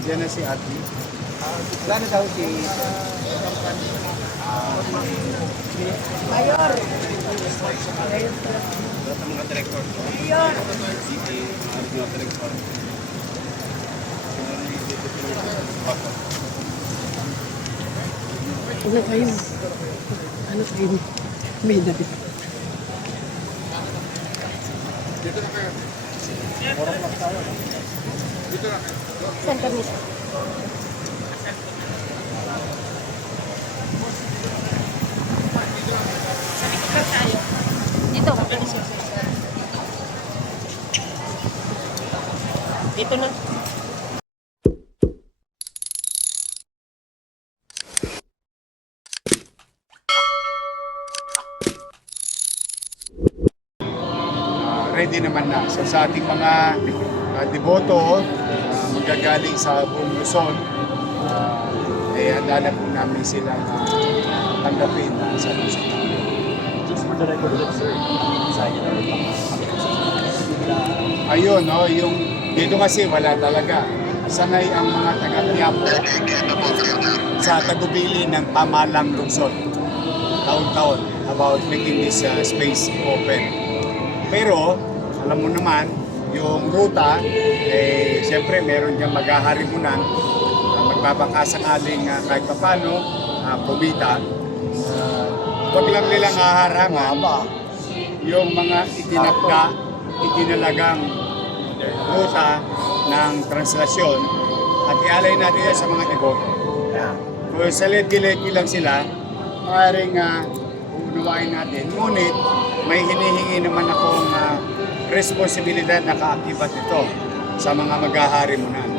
Diyan na si Ate. Wala na daw si... Mayor. Lahat ng mga director. Mayor. City, mga director. Ano kayo? Ano kayo? May dabi. Dito na kayo. Orong lang tayo. Dito na kayo. Saan kami? Dito. Dito na. Ready naman na. So sa ating mga deboto, magagaling sa buong Luzon, handa na po namin silang tanggapin sa Luzon. Just for the record, sir, Ayun, no, yung dito kasi wala talaga. Sanay ang mga taga-Quiapo sa tagubili ng pamalang lungsod taon-taon about making this space open. Pero, alam mo naman, yung ruta, siyempre meron diyang maghaharimunan, magbabakasakaling kahit papano, kumita. Huwag lang nilang haharangan yung mga itinalagang ruta ng translasyon at ialay natin yan sa mga deboto. Kung sa leti-leti lang sila, maaaring uunawain natin. Ngunit, may hinihingi naman akong responsibilidad na kaakibat ito sa mga maghaharimunan.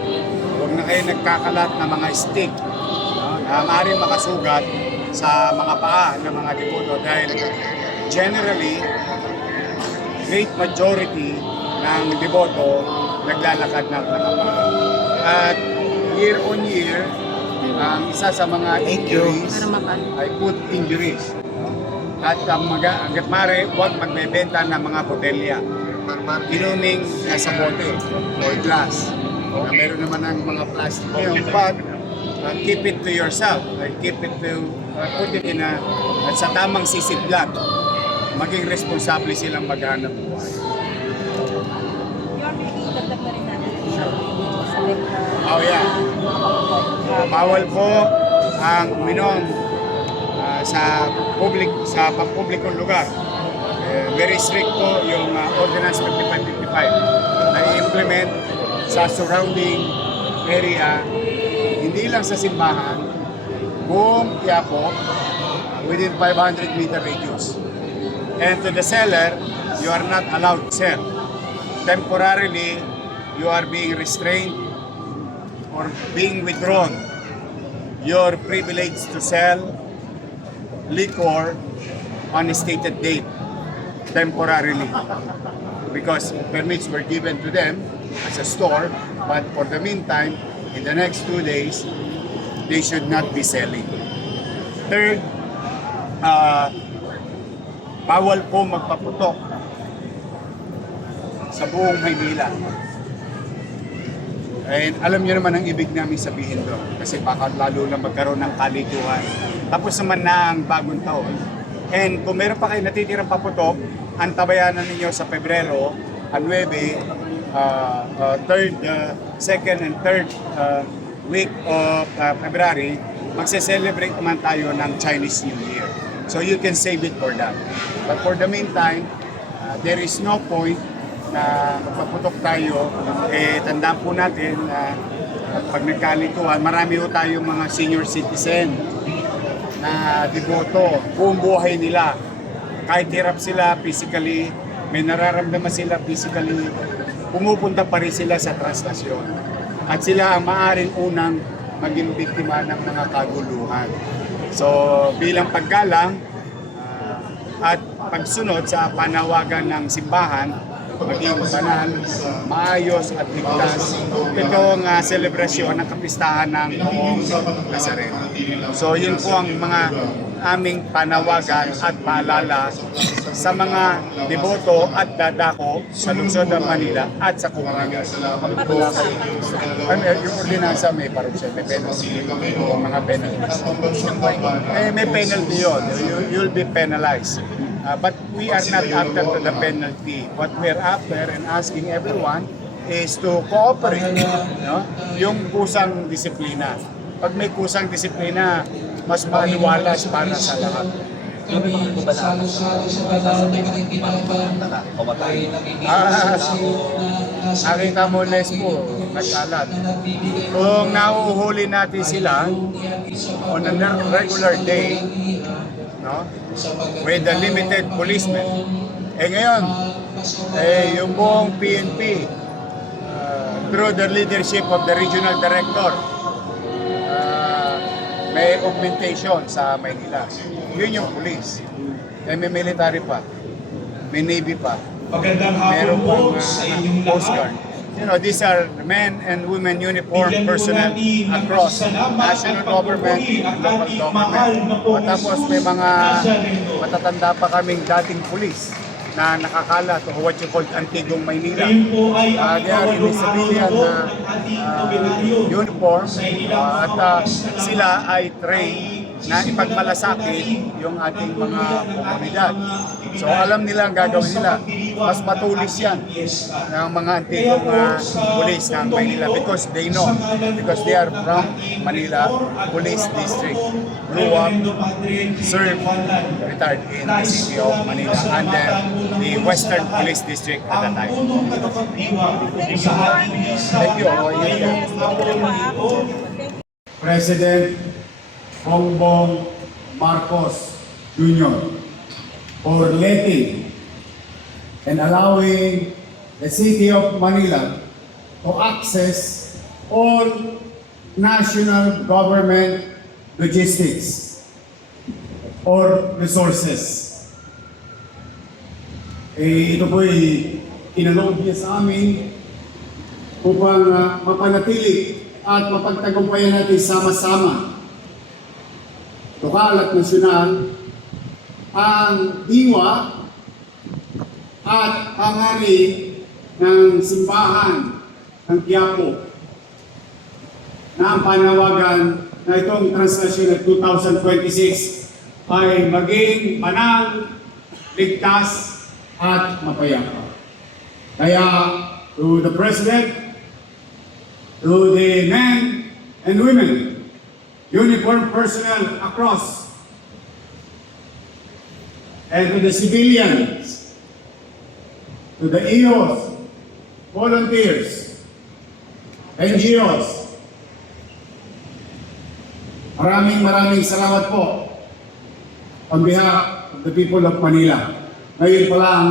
Huwag na kayo nagkakalat ng mga stick na maaaring makasugat sa mga paa ng mga deboto dahil generally, great majority ng deboto naglalakad ng nakapaa. At year on year, ang isa sa mga injuries ay foot injuries. At hanggat maaari, huwag magbebenta ng mga botelya. Inuming nasa bote or glass. Meron naman ng mga plastic ngayon, but keep it to yourself. Keep it to, put it in a, at sa tamang sisidlan. Maging responsable silang maghanap buhay. Dagdag na rin natin. Oh yeah. Bawal po ang uminom sa pampublikong lugar. Very strict po yung Ordinance 5555 na i-implement sa surrounding area, hindi lang sa simbahan, buong Quiapo, within 500 meter radius. And to the seller, you are not allowed to sell. Temporarily, you are being restrained or being withdrawn your privilege to sell liquor on a stated date temporarily because permits were given to them as a store, but for the meantime, in the next 2 days, they should not be selling. Third, bawal po magpaputok sa buong Maynila. And alam niyo naman ang ibig namin sabihin doon kasi baka lalo na magkaroon ng kalituhan. Tapos naman na ang bagong taon. And kung meron pa kayo natitirang paputok, antabayanan ninyo sa Pebrero, 9, 2nd and 3rd week of February, magse-celebrate naman tayo ng Chinese New Year. So you can save it for that. But for the meantime, there is no point na magpaputok tayo. Tandaan po natin pag nagkalituhan, marami po tayong mga senior citizen na deboto, buong buhay nila. Kahit hirap sila physically, may nararamdaman sila physically, pumupunta pa rin sila sa translasyon. At sila ang maaaring unang maging biktima ng mga kaguluhan. So bilang paggalang at pagsunod sa panawagan ng simbahan, maging banal, maayos at ligtas itong selebrasyon ng kapistahan ng Poong Nazareno. So yun po ang mga aming panawagan at paalala sa mga deboto at dadako sa lungsod ng Manila at sa komunidad. Yung ordinansa may parusya, may penalty, mga penalties. May penalty yun. You'll be penalized. But we are not after to the penalty. What we're after and asking everyone is to cooperate. No? Yung kusang disiplina. Pag may kusang disiplina, mas maliwalas para sa lahat. Nakita mo, Lespo, nagkalat. Kung nauhuli natin sila on a regular day, no, with the limited policemen, ngayon, yung buong PNP, through the leadership of the regional director, may augmentation sa Maynila. Yun yung police. May military pa. May navy pa. Meron pang coast guard. You know, these are men and women uniformed personnel across national government, local government. At tapos may mga matatanda pa kaming dating police na nakakalat o what you call Antigong Maynila. They are in a civilian uniform at sila ay trained na ipagmalasakit yung ating mga komunidad. So alam nila ang gagawin nila. Mas matulis yan ng mga Antigong police ng Maynila because they know, because they are from Manila Police District. Grew up, served, retired in the city of Manila under the Western Police District at that time. Thank you. President Bongbong Marcos Jr. for letting and allowing the city of Manila to access all national government logistics or resources. Ito po'y inaloob niya sa amin upang mapanatili at mapagtagumpayan natin sama-sama, lokal at nasyonal, ang diwa at hangarin ng simbahan ng Quiapo na ang panawagan na itong translasyon at 2026 ay maging banal, ligtas at mapayapa. Kaya to the President, to the men and women, uniformed personnel across, and to the civilians, to the EOs, volunteers, NGOs, maraming salamat po on behalf of the people of Manila. Ngayon pa lang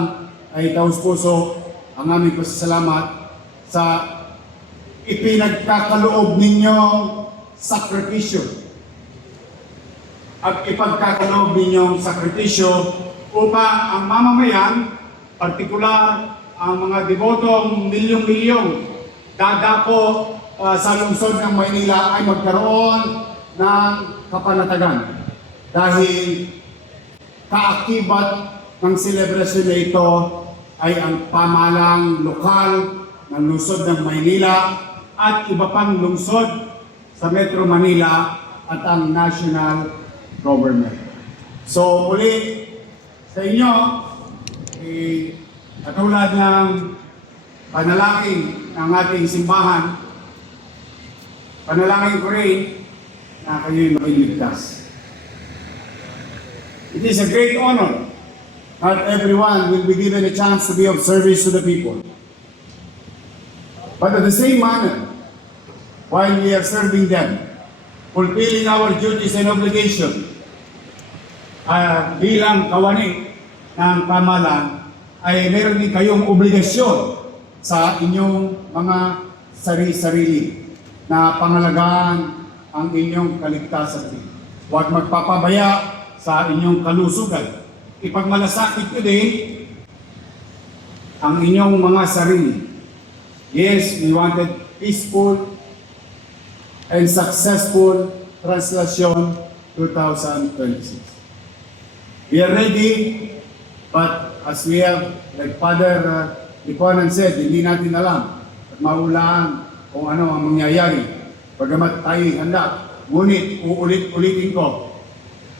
ay taus-puso ang aming pasasalamat sa ipinagkakaloob ninyong sakripisyo at ipagkakaloob ninyong sakripisyo upang ang mamamayan, partikular ang mga debotong milyong-milyong dadako sa lungsod ng Maynila ay magkaroon ng kapanatagan dahil kaakibat ng selebrasyon na ito ay ang pamahalang lokal ng lungsod ng Maynila at iba pang lungsod sa Metro Manila at ang national government. So muli sa inyo, katulad ng panalangin ng ating simbahan, panalangin ko rin na kayo'y makiligtas. It is a great honor. Not everyone will be given a chance to be of service to the people. But at the same manner, while we are serving them, fulfilling our duties and obligation, bilang kawani ng pamahalaan, ay meron din kayong obligasyon sa inyong mga sarili-sarili na pangalagaan ang inyong kaligtasan. Huwag magpapabaya sa inyong kalusugan. Ipagmalasakit ko din ang inyong mga sarili. Yes, we wanted peaceful and successful Translasyon 2026. We are ready But as we have, like Father Iconan said, hindi natin alam at maulaan kung ano ang mangyayari. Bagamat tayo handa, ngunit uulit-ulitin ko.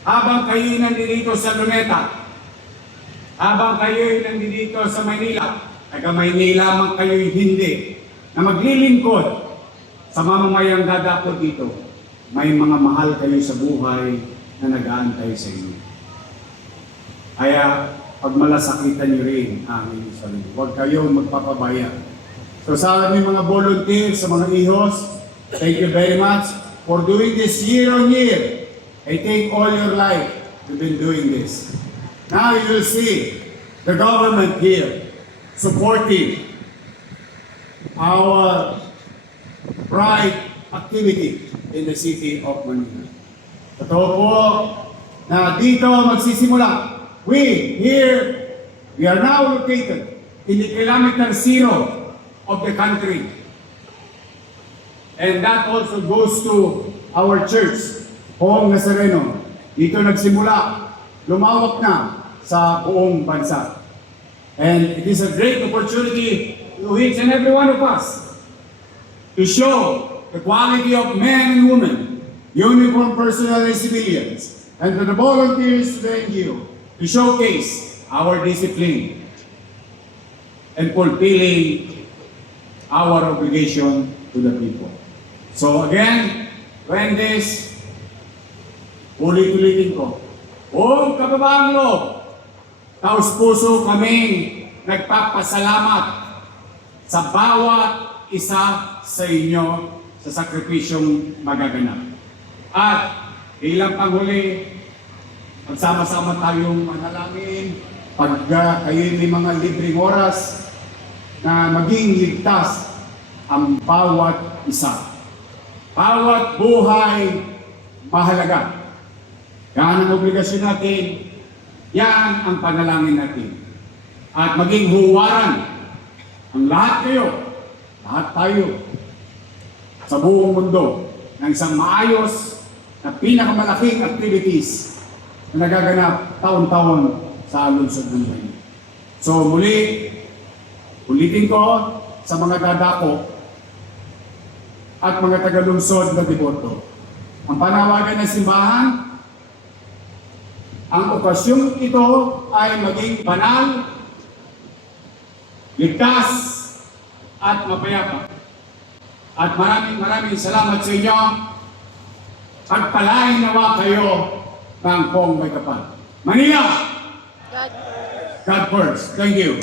Habang kayo nandito sa Luneta, habang kayo nandito sa Maynila, taga-Maynila man kayo hindi, na maglilingkod sa mamamayang dadako dito, may mga mahal kayo sa buhay na nag-aantay sa inyo. Kaya, pagmalasakitan niyo rin ang inyong sarili. Huwag kayong magpapabaya. So sa aming mga volunteers, sa mga ihos, thank you very much for doing this year on year. I think all your life you've been doing this. Now you'll see the government here supporting our pride activity in the city of Manila. Totoo po na dito magsisimula. We are now located in the kilometer zero of the country. And that also goes to our church, Poong Nazareno. Dito nagsimula, lumawak na sa buong bansa. And it is a great opportunity to each and every one of us to show the quality of men and women, uniformed personnel and civilians, and to the volunteers to the NGO, to showcase our discipline and fulfilling our obligation to the people. So again, when this, ulit-ulitin ko, buong kababaang loob, taus-puso kaming nagpapasalamat sa bawat isa sa inyo sa sakripisyong magaganap. At bilang panghuli, magsama-sama tayong manalangin pag kayo may mga libreng oras na maging ligtas ang bawat isa. Bawat buhay mahalaga. Yan ang obligasyon natin. Yan ang panalangin natin. At maging huwaran ang lahat kayo, lahat tayo sa buong mundo ng isang maayos na pinakamalaking activities na nagaganap taon-taon sa lungsod ng Maynila. So muli, ulitin ko sa mga dadako at mga tagalungsod na deboto. Ang panawagan ng simbahan, ang okasyong ito ay maging banal, ligtas, at mapayapa. At maraming salamat sa inyo. Pagpalain nawa kayo ng Poong May Kapal. Manila! God first. Thank you.